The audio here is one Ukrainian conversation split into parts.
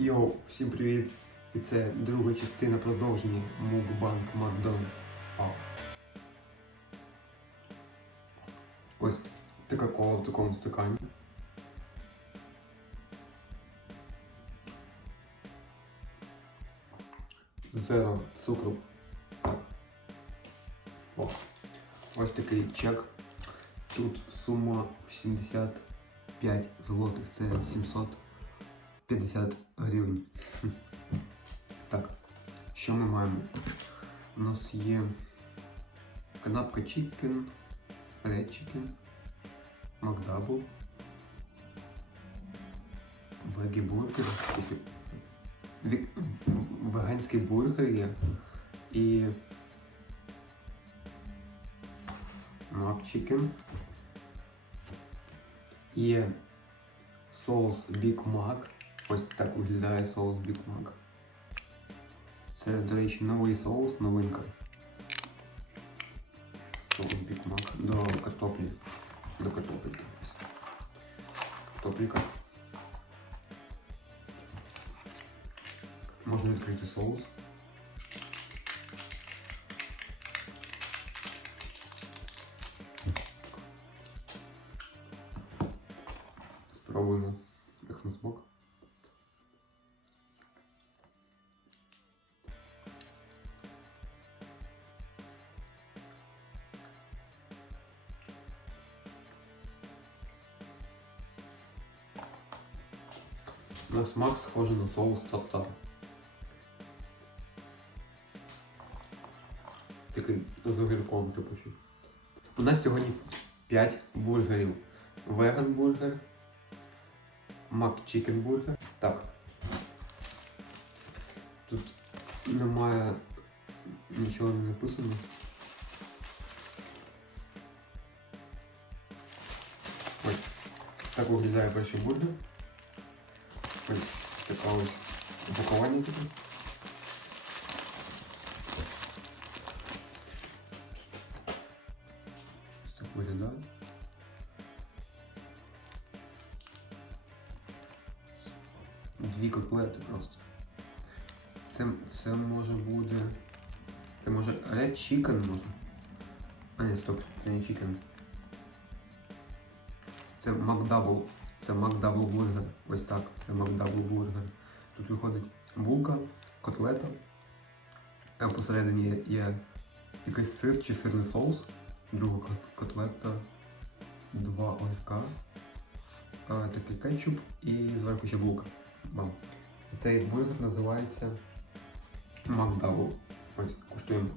Йоу, всім привіт! І це друга частина продовження Мукбанк Макдональдс. Вау. Ось така кола в такому стакані. Зеро цукру. Так. О. Ось такий чек. Тут сума в 75 злотих. Це 750 гривень. Так, що ми маємо? У нас є канапка Chicken, Red Chicken, Макдабл, Вегі бургер, веганський бургер є і Мак Chicken. Є соус Big Mac. Ось так виглядає соус Big Mac. Це, до речі, новий соус, новинка. Соус Big Mac до картоплі. До картопельки. Картопліка. Можна відкрити соус. Спробуємо як на смак. На смак схожий на соус тартар. Такий з огірком типу. У нас сьогодні 5 бургерів. Веган бургер, мак чікен бургер. Так. Тут немає нічого не написано. Ось так виглядає перший бургер. Ось така ось упакування таке. Ось так виглядає. Дві котлети просто. Це, це може буде. Це може Red Chicken може. А ні, стоп, це не chicken. Це Макдабл. Це Макдабл бургер. Ось так. Це Макдабл бургер. Тут виходить булка, котлета. А посередині є, якийсь сир чи сирний соус. Друга котлета, два огірка, а, такий кетчуп і зверху ще булка. Бам. Цей бургер називається Макдабл. Ось, куштуємо.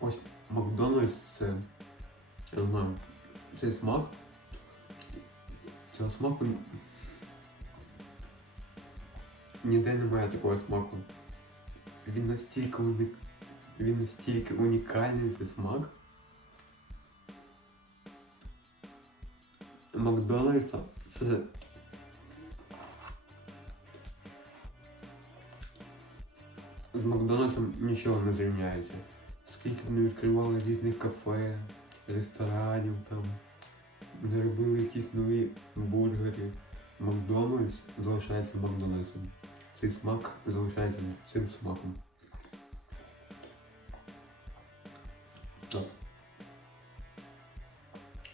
Ось Макдональдс це. Я не знаю. Цей смак. Цього смаку. Ніде немає такого смаку. Він настільки уник... Він настільки унікальний цей смак. Макдональдса. З Макдональдсом нічого не зрівняється. Скільки вони відкривали різних кафе, ресторанів там, вони робили якісь нові бургери. Макдональдс залишається Макдональдсом. Цей смак залишається цим смаком. Так.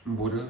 Бургер.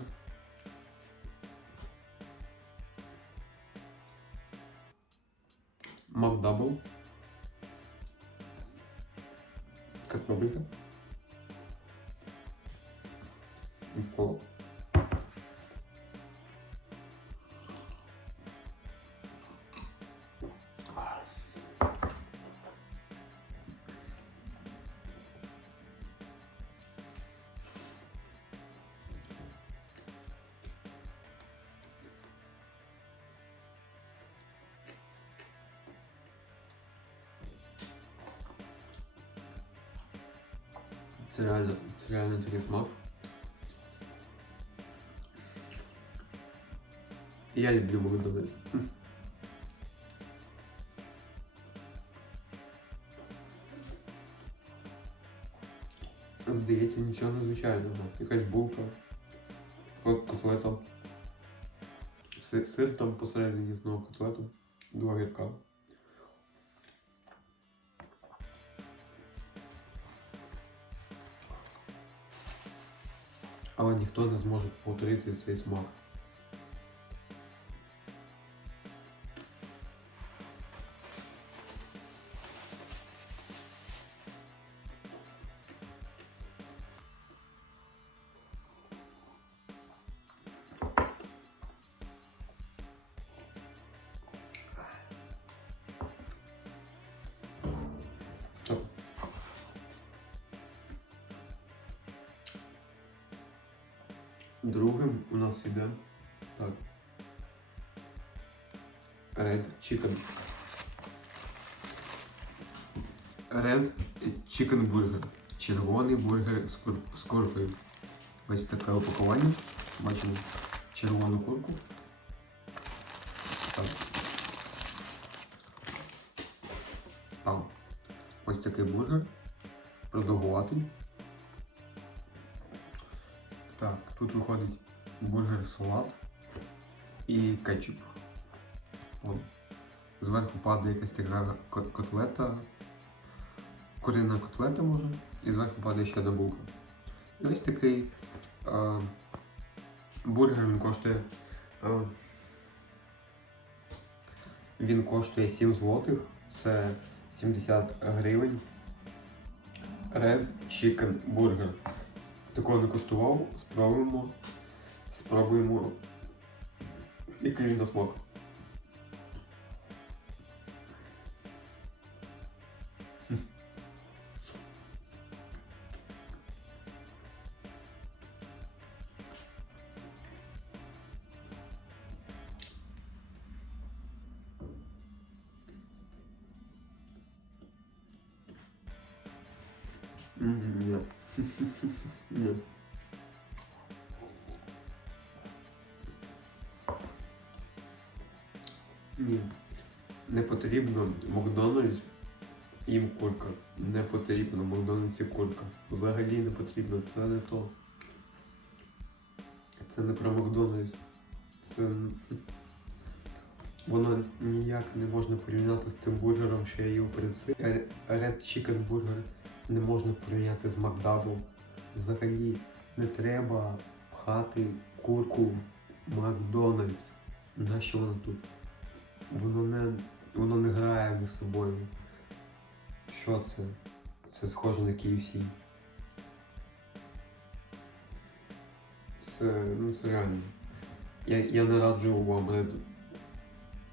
Це реально, це реально такий смак. І я люблю Макдональдс. Здається, нічого незвичайного. Якась булка, кот- котлета, сир, сир там посередині знову котлету, два гірка. Але ніхто не зможе повторити цей смак. У так. Red Chicken. Red Chicken Burger. Червоний бургер з, кур... з куркою. Ось таке упакування. Бачимо червону курку. Так. Там. Ось такий бургер. Продовгуватий. Так, тут виходить бургер салат і кетчуп. Вон. Зверху падає якась така котлета. Курина котлета може. І зверху падає ще одна булка. І ось такий а, бургер він коштує. А, він коштує 7 злотих. Це 70 гривень. Red Chicken Burger. Такого не коштував, спробуємо. Спробуємо. Який він на смак. Ні. Не потрібно Макдональдс їм курка. Не потрібно Макдональдсі курка. Взагалі не потрібно. Це не то. Це не про Макдональдс. Це. Воно ніяк не можна порівняти з тим бургером, що я їв перед цим. Red Chicken Burger не можна порівняти з Макдабл. Взагалі не треба пхати курку в Макдональдс. Нащо воно тут? Воно не, воно не грає між собою. Що це? Це схоже на KFC. Це, ну це реально. Я, я не раджу вам Red,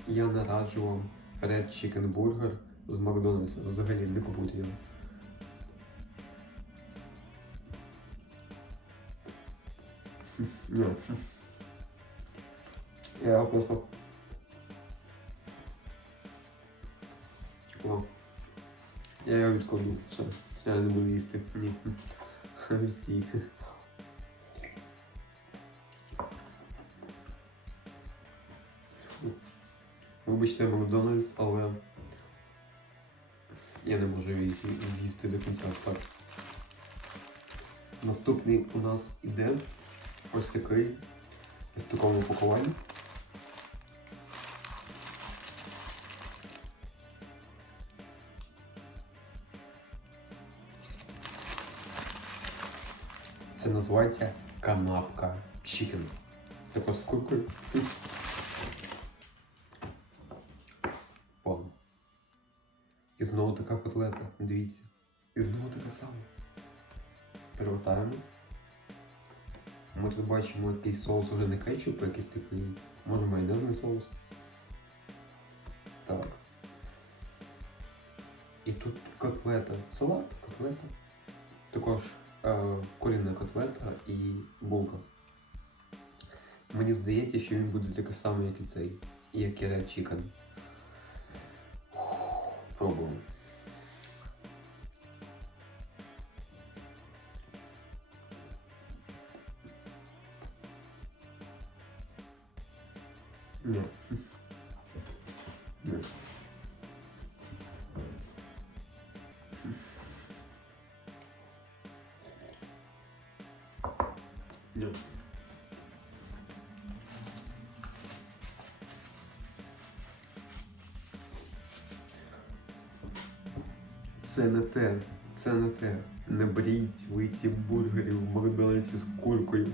я не раджу вам Red Chicken Burger з Макдональдса. Взагалі не купуйте його. Ні. Я просто. Я відкладу. Все. Я не буду їсти. Ні. Всі. Вибачте, Макдональдс, але я не можу її з'їсти до кінця. Так. Наступний у нас іде ось такий, ось такому упакуванні. Це називається канапка чікен. Також з. О. І знову така котлета, дивіться. І знову така сама. Перевертаємо. Ми тут бачимо якийсь соус уже не кетчуп, а якийсь такий, може майонезний соус. Так. І тут котлета. Салат, котлета. Також е, корінна котлета і булка. Мені здається, що він буде такий самий, як і цей, як і Чікен. Пробуємо. Це не те, це не те. Не беріть ви ці бургери в Макдональдсі з куркою.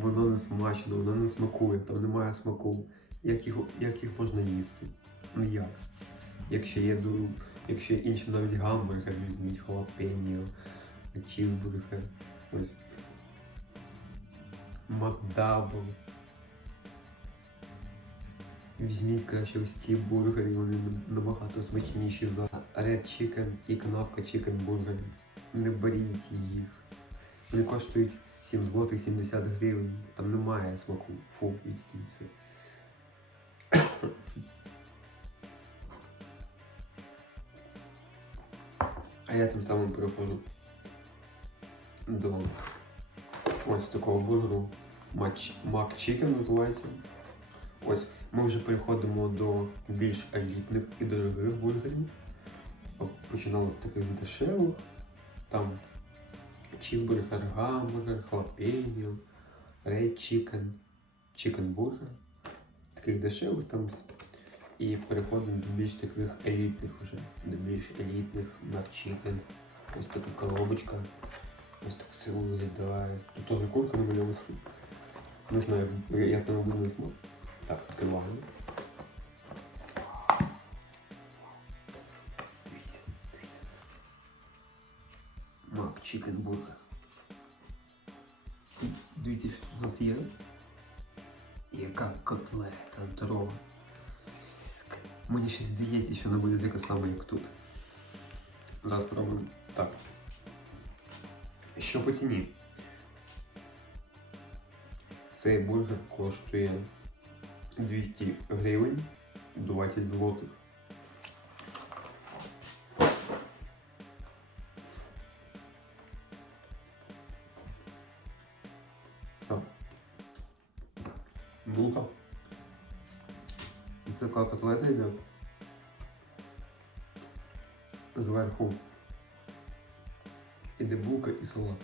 Воно не смачно, воно не смакує, там немає смаку. Як їх, як їх можна їсти? Ну як? Якщо є якщо є інші навіть гамбургер, візьміть халапеньо, чізбургер, ось Макдабл. Візьміть краще ось ці бургери, вони набагато смачніші за Red Chicken і канапка Chicken бургерів. Не беріть їх. Вони коштують 7 злотих 70 гривень. Там немає смаку. Фу, відстій все. А я тим самим переходжу до ось такого бургеру. Mac Chicken називається. Ось ми вже переходимо до більш елітних і дорогих бургерів. Починали з таких дешевих. Там чізбургер, гамбургер, халапеньо, рейд чікен, чікен бургер. Таких дешевих там. І переходимо до більш таких елітних вже. До більш елітних макчікен. Ось така коробочка. Ось так все виглядає. Тут теж курка намальована. Не знаю, як воно буде смак. Так, відкриваємо. Дивіться, дивіться. Мак Чікен Бургер. Дивіться, що тут у нас є. Яка котлета здорова. Мені ще здається, що вона буде така сама, як тут. Зараз спробуємо. Так. Що по ціні? Цей бургер коштує 200 гривень 20 злотих. Так. Булка. Така котлета йде. Зверху іде булка і салат.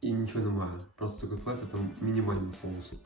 І нічого немає. Просто котлета там мінімально соусу.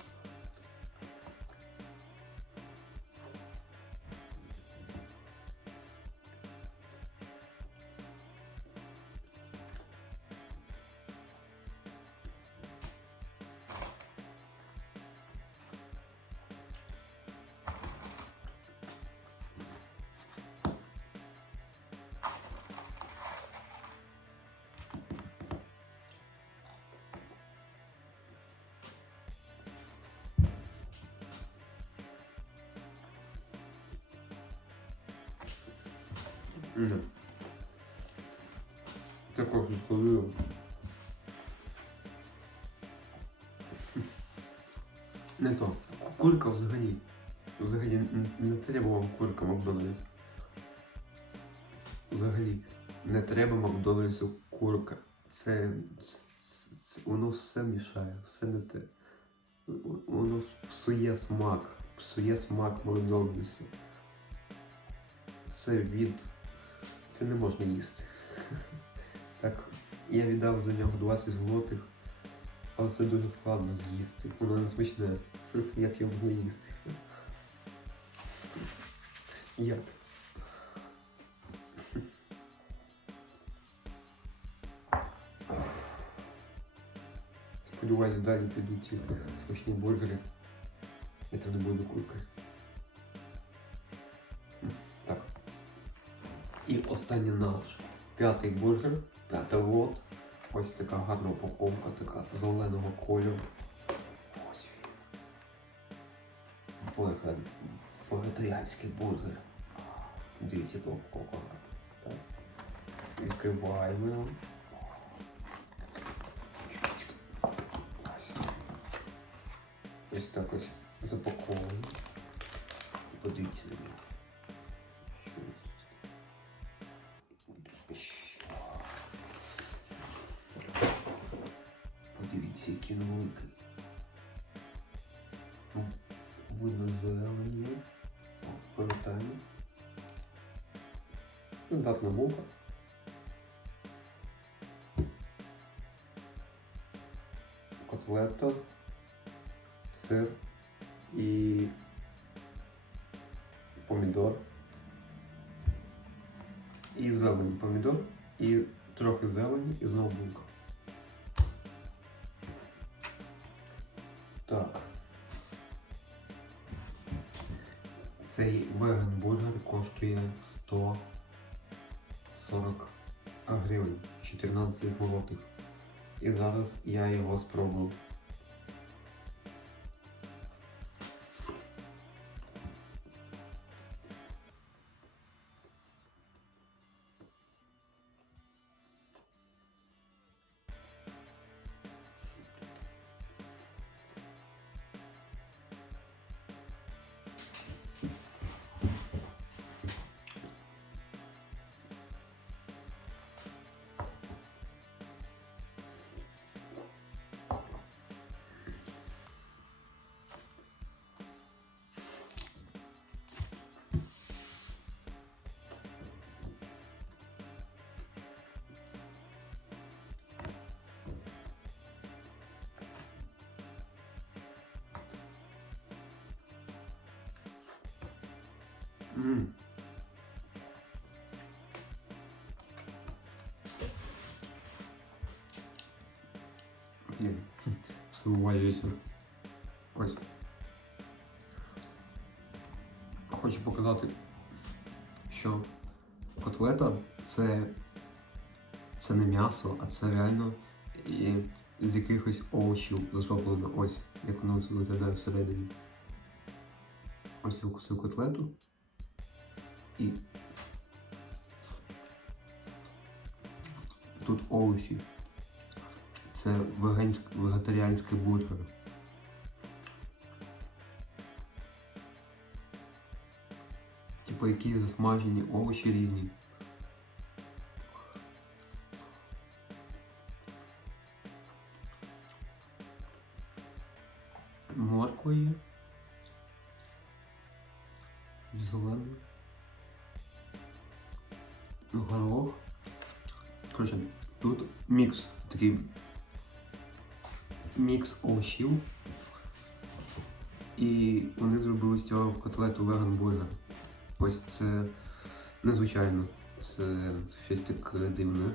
Ні. Також відкладую. Не то. Курка взагалі. Взагалі не треба вам курка Макдональдс. Взагалі. Не треба Макдональдсу курка. Це, це, це- воно все мішає, все не те. Воно псує смак. Псує смак Макдональдсу. Це від це не можна їсти. Так, я віддав за нього 20 злотих, але це дуже складно з'їсти. Воно не смачне. Як його можна їсти? Як? Сподіваюсь, далі підуть ці смачні бургери. Це не буде курка. І останній наш п'ятий бургер, п'ятий лот. Ось така гарна упаковка, така зеленого кольору. Ось він. Вегетаріанський бургер. Дивіться, яка упаковка. Відкриваємо. Ось так ось запакований. Подивіться на нього. Зелені. Повертаємо. Стандартна булка. Котлета, сир і помідор. І зелень помідор, і трохи зелені, і знову булка. Так. Цей веган бургер коштує 140 гривень, 14 злотих. І зараз я його спробую. М. Блін, Сумуваюся. Ось. Хочу показати, що котлета це, це не м'ясо, а це реально і з якихось овочів зроблено. Ось, як воно виглядає всередині. Ось я укусив котлету. І тут овочі. Це веганськ- вегетаріанський бургер. Типу які засмажені овочі різні. Овочів. І вони зробили з цього котлету веган бургер. Ось це незвичайно. Це щось таке дивне.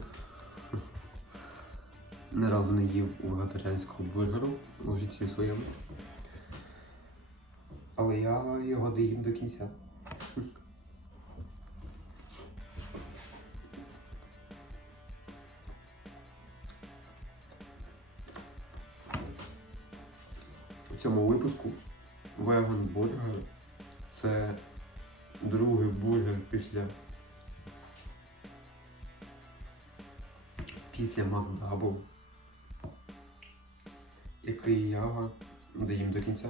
Ні разу не їв у вегетаріанського бургеру у житті своєму. Але я його доїм до кінця. Випуску веган бургер це другий бургер після після Макдабу, який я доїм до кінця.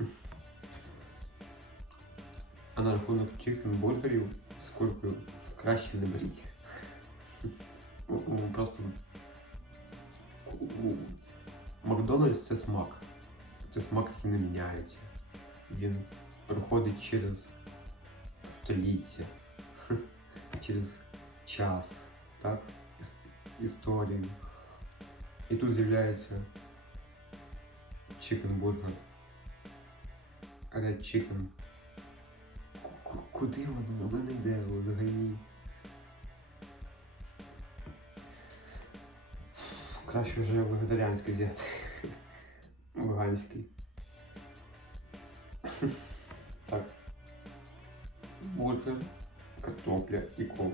А на рахунок чикен бургерів з краще не беріть. Просто Макдональдс це смак. Це смак, який не міняється. Він проходить через століття, через час, так? Іс- Історію. І тут з'являється burger. Red chicken. Ку- ку- Куди воно? Воно не йде взагалі. Краще вже вегетаріанський взяти. Веганський. Так. Бургер, картопля і кол.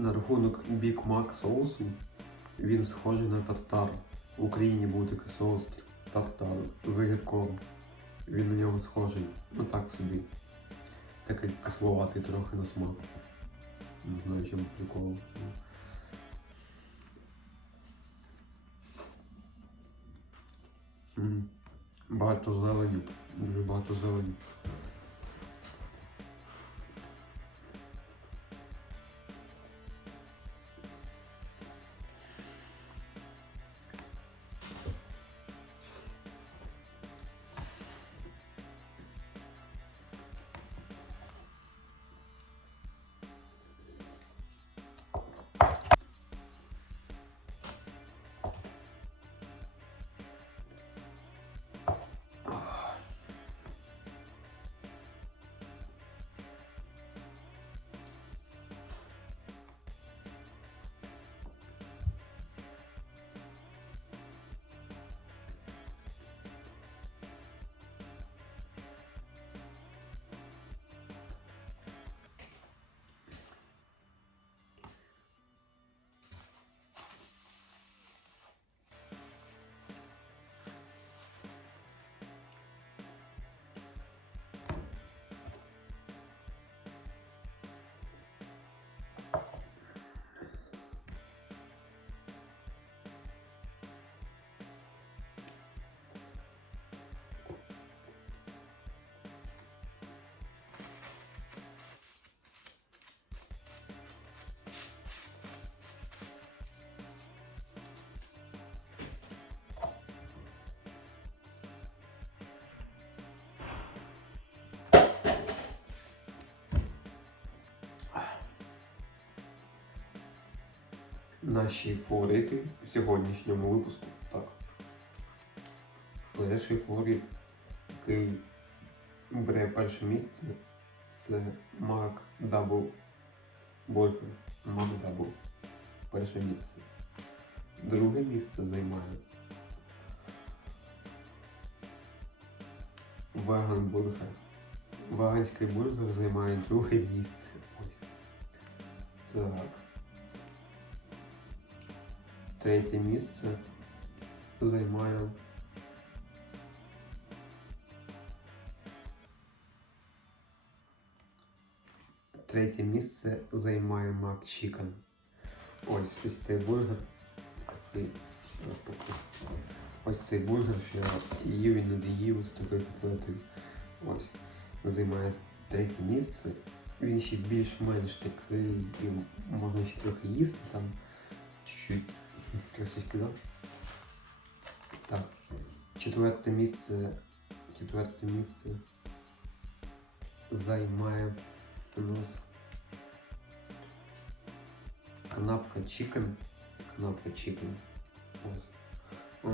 На рахунок Big Mac соусу він схожий на тартар. В Україні був такий соус тартар з огірком. Він на нього схожий. Ну так собі. Такий кисловатий трохи на смак. Не знаю, чим прикол. Багато зелені, дуже багато зелені. Наші фаворити у сьогоднішньому випуску. Так. Перший фаворит, який бере перше місце, це Mac Double Burger. Mac Double. Перше місце. Друге місце займає Веган Бургер. Веганський бургер займає друге місце. Ось. Так. Третє місце займає. Третє місце займає Mac Chicken. Ось ось цей бургер. Ось цей бургер, що я їв і не доїв з такою котлетою. Ось. Займає третє місце. Він ще більш-менш такий, і можна ще трохи їсти там. Чуть-чуть? Так. Четверте місце. Четверте місце займає у нас канапка чикен. Канапка чикен. Ось.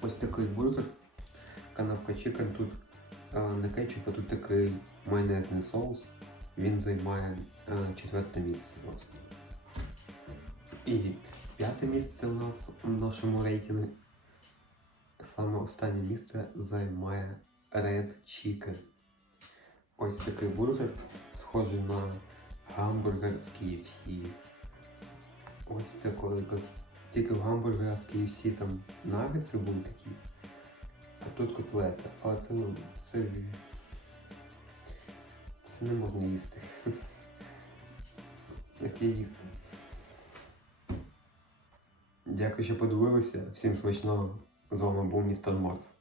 Ось такий бургер. Канапка чикен. Тут не кетчуп, а тут такий майонезний соус. Він займає а, четверте місце. Ось. І п'яте місце у нас у нашому рейтингу. Саме останнє місце займає Red Chicken. Ось такий бургер, схожий на гамбургер з KFC. Ось такий, тільки в гамбургера з KFC там нагетси були такі, а тут котлета. Але це, ну, це, це не можна їсти. Як їсти. Дякую, що подивилися. Всім смачного. З вами був містер Марс.